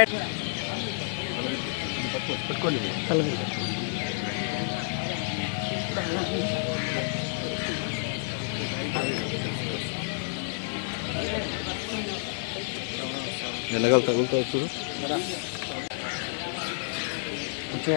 Side ఎలాగలు తగులుతావు చూడు. కొంచెం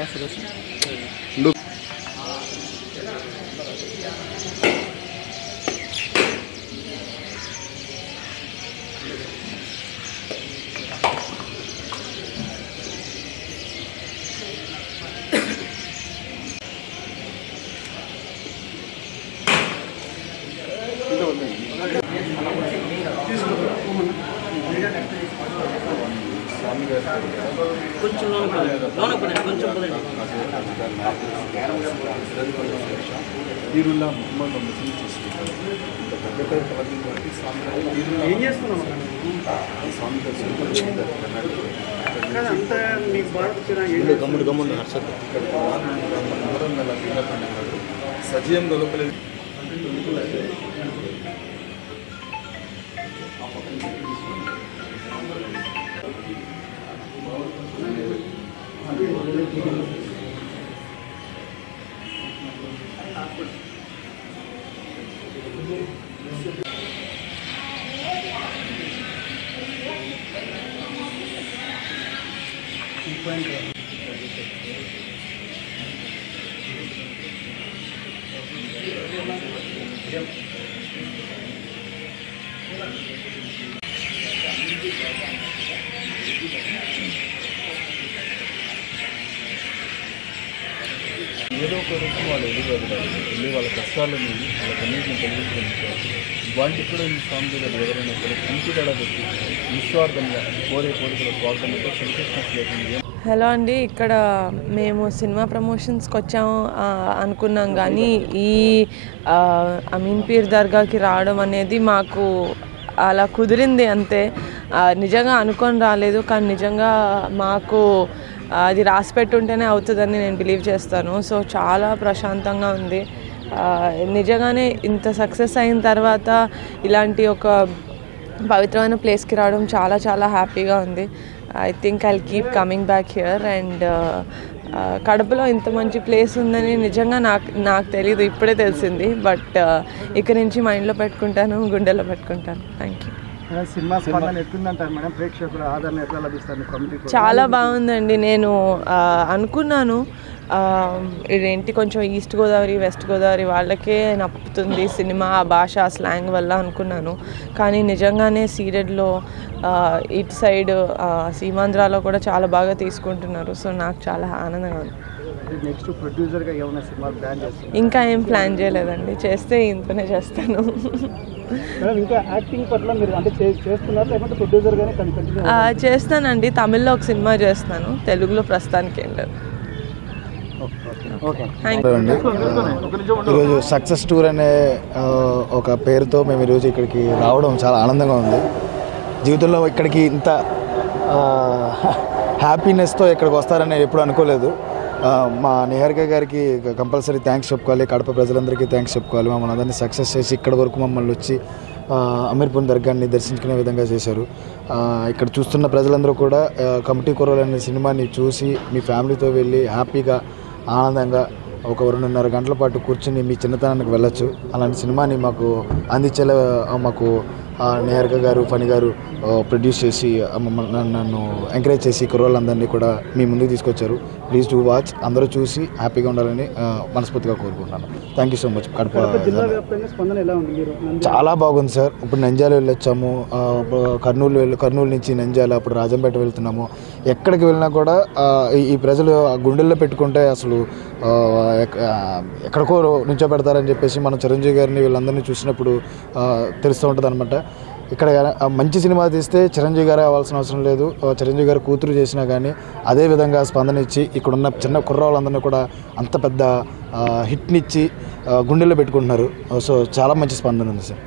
ఏం చేస్తున్నాం గమ్ముడు గమ్ముడు సజీవం గొప్పలేదు. ఏదో ఒక రూపం వాళ్ళు వెళ్ళి వాళ్ళ కష్టాలని వాళ్ళ కన్నీటిని కలిగించుకుంటారు. వాటికి కూడా ఈ స్వామి దగ్గర ఎవరైనా కూడా కంటిదడా పెట్టి నిస్వార్థంగా కోరే కోరికల స్వార్థంతో సెల్ఫిష్నెస్ లేకుండా. హలో అండి, ఇక్కడ మేము సినిమా ప్రమోషన్స్కి వచ్చాము అనుకున్నాం, కానీ ఈ అమీన్ పీర్ దర్గాకి రావడం అనేది మాకు అలా కుదిరింది అంతే. నిజంగా అనుకొని రాలేదు, కానీ నిజంగా మాకు అది రాసి పెట్టుంటేనే అవుతుందని నేను బిలీవ్ చేస్తాను. సో చాలా ప్రశాంతంగా ఉంది. నిజంగానే ఇంత సక్సెస్ అయిన తర్వాత ఇలాంటి ఒక పవిత్రమైన ప్లేస్కి రావడం చాలా చాలా హ్యాపీగా ఉంది. I think I'll keep coming back here. And కడపలో ఇంత మంచి ప్లేస్ ఉందని నిజంగా నాకు తెలీదు, ఇప్పుడే తెలిసింది. బట్ ఇక్కడి నుంచి మైండ్లో పెట్టుకుంటాను, గుండెలో పెట్టుకుంటాను. Thank you. సినిమా స్పందన ఎట్లుందంటారు మేడం? ప్రేక్షకుల ఆదరణ ఎట్లా లభిస్తుంది కమిటీ? చాలా బాగుందండి. నేను అనుకున్నాను ఇదేంటి కొంచెం ఈస్ట్ గోదావరి వెస్ట్ గోదావరి వాళ్ళకే నప్పుతుంది సినిమా, ఆ భాష ఆ స్లాంగ్ వల్ల అనుకున్నాను. కానీ నిజంగానే సీడెడ్లో ఇటు సైడ్ సీమాంధ్రాలో కూడా చాలా బాగా తీసుకుంటున్నారు. సో నాకు చాలా ఆనందంగా ఉంది. నెక్స్ట్ ప్రొడ్యూసర్గా ఏమైనా సినిమా ప్లాన్ చేస్తాను? ఇంకా ఏం ప్లాన్ చేయలేదండి, చేస్తే ఇంతనే చేస్తాను. ఇంకా యాక్టింగ్ పట్ల మీరు అంటే చేస్తున్నారు లేకపోతే ప్రొడ్యూసర్గానే కంటిన్యూ? చేస్తానండి, తమిళ్లో ఒక సినిమా చేస్తాను, తెలుగులో ప్రస్తుతానికి ఏం లేదు. ఈరోజు సక్సెస్ టూర్ అనే ఒక పేరుతో మేము ఈరోజు ఇక్కడికి రావడం చాలా ఆనందంగా ఉంది. జీవితంలో ఇక్కడికి ఇంత హ్యాపీనెస్తో ఇక్కడికి వస్తారని ఎప్పుడు అనుకోలేదు. మా నిహారిక గారికి కంపల్సరీ థ్యాంక్స్ చెప్పుకోవాలి, కడప ప్రజలందరికీ థ్యాంక్స్ చెప్పుకోవాలి. మమ్మల్ని అందరినీ సక్సెస్ చేసి ఇక్కడ వరకు మమ్మల్ని వచ్చి అమీర్పూర్ దర్గాని దర్శించుకునే విధంగా చేశారు. ఇక్కడ చూస్తున్న ప్రజలందరూ కూడా కమిటీ కుర్రోళ్ళు అనే సినిమాని చూసి మీ ఫ్యామిలీతో వెళ్ళి హ్యాపీగా ఆనందంగా ఒక 2.5 గంటల పాటు కూర్చుని మీ చిన్నతనానికి వెళ్ళొచ్చు. అలాంటి సినిమాని మాకు అందించేలా మాకు నిహారిక గారు, ఫణి గారు ప్రొడ్యూస్ చేసి నన్ను ఎంకరేజ్ చేసి కుర్రోళ్ళందరినీ కూడా మీ ముందుకు తీసుకొచ్చారు. Please do watch. అందరూ చూసి హ్యాపీగా ఉండాలని మనస్ఫూర్తిగా కోరుకుంటున్నాను. Thank you so much. Kadapa చాలా బాగుంది సార్. ఇప్పుడు నంద్యాల వెళ్ళొచ్చాము, కర్నూలు నుంచి నంద్యాల, ఇప్పుడు రాజంపేట వెళ్తున్నాము. ఎక్కడికి వెళ్ళినా కూడా ఈ ప్రజలు గుండెల్లో పెట్టుకుంటే అసలు ఎక్కడికో నుంచో పెడతారని చెప్పేసి మనం చిరంజీవి గారిని వీళ్ళందరినీ చూసినప్పుడు తెలుస్తూ ఉంటుంది అనమాట. ఇక్కడ మంచి సినిమా తీస్తే చిరంజీవి గారే అవ్వాల్సిన అవసరం లేదు, చిరంజీవి గారు కూతురు చేసినా కానీ అదే విధంగా స్పందన ఇచ్చి ఇక్కడున్న చిన్న కుర్రవాళ్ళందరినీ కూడా అంత పెద్ద హిట్నిచ్చి గుండెల్లో పెట్టుకుంటున్నారు. సో చాలా మంచి స్పందన ఉంది సార్.